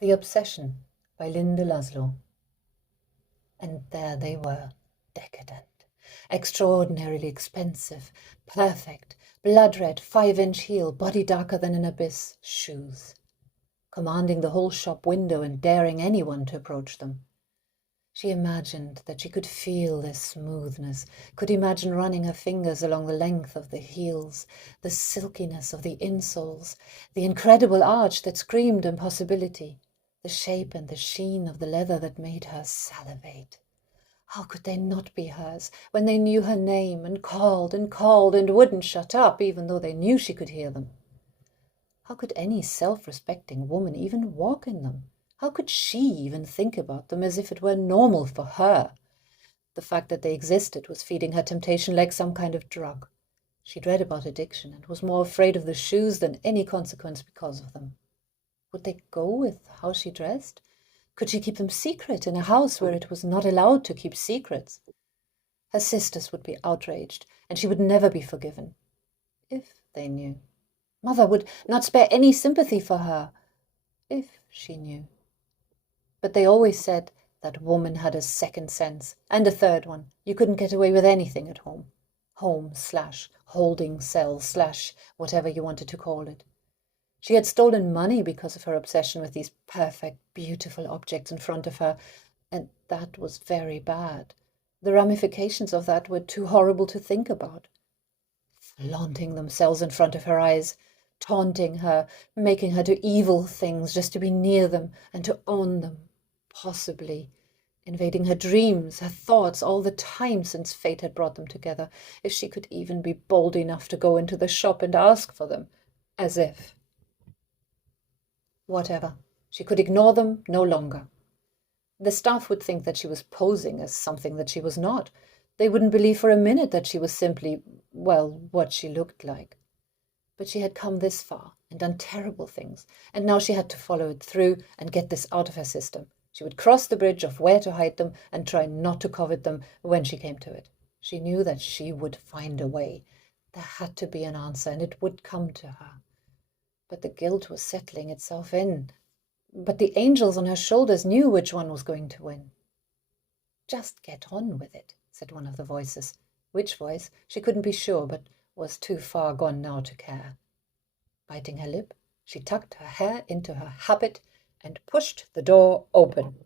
The Obsession by Laszlo. And there they were, decadent, extraordinarily expensive, perfect, blood-red, 5-inch heel, body darker than an abyss, shoes, commanding the whole shop window and daring anyone to approach them. She imagined that she could feel their smoothness, could imagine running her fingers along the length of the heels, the silkiness of the insoles, the incredible arch that screamed impossibility, the shape and the sheen of the leather that made her salivate. How could they not be hers when they knew her name and called and wouldn't shut up even though they knew she could hear them? How could any self-respecting woman even walk in them? How could she even think about them as if it were normal for her? The fact that they existed was feeding her temptation like some kind of drug. She'd read about addiction and was more afraid of the shoes than any consequence because of them. Would they go with how she dressed? Could she keep them secret in a house where it was not allowed to keep secrets? Her sisters would be outraged, and she would never be forgiven. If they knew. Mother would not spare any sympathy for her. If she knew. But they always said that woman had a second sense, and a third one. You couldn't get away with anything at home. Home/holding cell/whatever you wanted to call it. She had stolen money because of her obsession with these perfect, beautiful objects in front of her, and that was very bad. The ramifications of that were too horrible to think about. Flaunting themselves in front of her eyes, taunting her, making her do evil things just to be near them and to own them, possibly invading her dreams, her thoughts, all the time since fate had brought them together, if she could even be bold enough to go into the shop and ask for them, as if. Whatever, she could ignore them no longer. The staff would think that she was posing as something that she was not. They wouldn't believe for a minute that she was simply, well, what she looked like. But she had come this far and done terrible things, and now she had to follow it through and get this out of her system. She would cross the bridge of where to hide them and try not to covet them when she came to it. She knew that she would find a way. There had to be an answer, and it would come to her. But the guilt was settling itself in. But the angels on her shoulders knew which one was going to win. "Just get on with it," said one of the voices. Which voice, she couldn't be sure, but was too far gone now to care. Biting her lip, she tucked her hair into her habit and pushed the door open.